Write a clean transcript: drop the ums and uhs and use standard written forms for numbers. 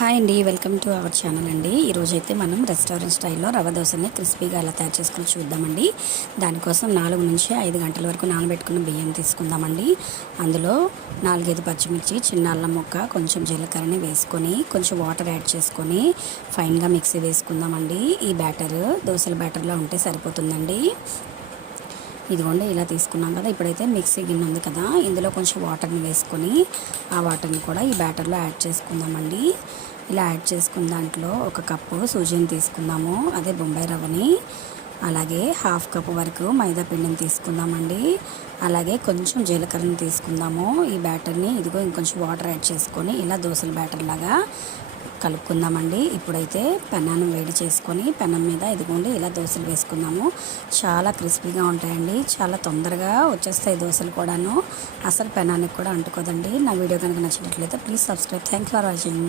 Hi అండి, welcome to our channel అండి. ఈరోజైతే మనం రెస్టారెంట్ స్టైల్లో రవ్వ దోశని క్రిస్పీగా ఎలా తయారు చేసుకుని చూద్దామండి. దానికోసం 4 నుంచి 5 గంటల వరకు నానబెట్టుకున్న బియ్యం తీసుకుందామండి. అందులో 4-5 పచ్చిమిర్చి, చిన్న అల్లం ముక్క, కొంచెం జీలకర్రని వేసుకొని కొంచెం వాటర్ యాడ్ చేసుకొని ఫైన్గా మిక్సీ వేసుకుందామండి. ఈ బ్యాటర్ దోశల బ్యాటర్లో ఉంటే సరిపోతుందండి. ఇదిగోండి, ఇలా తీసుకున్నాం కదా. ఇప్పుడైతే మిక్సీ గిన్నె ఉంది కదా, ఇందులో కొంచెం వాటర్ని వేసుకొని ఆ వాటర్ని కూడా ఈ బ్యాటర్లో యాడ్ చేసుకుందామండి. ఇలా యాడ్ చేసుకున్న దాంట్లో 1 కప్పు సూజీని తీసుకుందాము, అదే బొంబాయి రవ్వని. అలాగే 1/2 కప్పు వరకు మైదా పిండిని తీసుకుందామండి. అలాగే కొంచెం జీలకర్రని తీసుకుందాము. ఈ బ్యాటర్ని ఇదిగో ఇంకొంచెం వాటర్ యాడ్ చేసుకొని ఇలా దోశల బ్యాటర్ లాగా కలుపుకుందామండి. ఇప్పుడైతే పెనాన్ని వేడి చేసుకొని పెనం మీద ఇదిగోండి ఇలా దోశలు వేసుకుందాము. చాలా క్రిస్పీగా ఉంటాయండి, చాలా తొందరగా వచ్చేస్తాయి దోశలు కూడాను. అసలు పెనానికి కూడా అంటుకోదండి. నా వీడియో కనుక నచ్చినట్లయితే please subscribe. Thanks for watching.